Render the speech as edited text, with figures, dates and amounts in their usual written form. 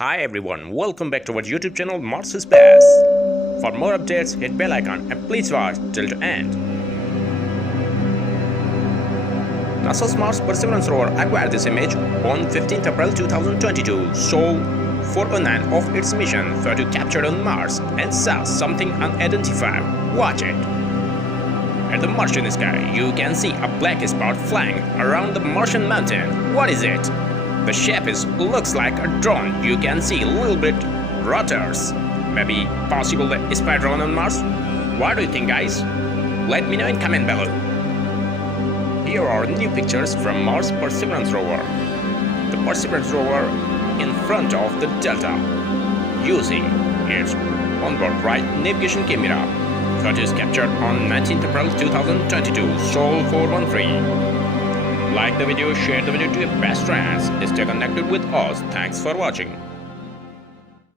Hi everyone, welcome back to our YouTube channel Martian Space. For more updates, hit bell icon and please watch till the end. NASA's Mars Perseverance rover acquired this image on 15th April 2022, Sol 409 of its mission photo captured on Mars and saw something unidentified. Watch it. At the Martian sky, you can see a black spot flying around the Martian mountain. What is it? The shape looks like a drone. You can see a little bit rotors. Maybe possible the spy drone on Mars? What do you think, guys? Let me know in comment below. Here are new pictures from Mars Perseverance rover. The Perseverance rover in front of the Delta, using its onboard right navigation camera. Photos captured on 19th April 2022, Sol 413. Like the video, share the video to your best friends. Stay connected with us. Thanks for watching.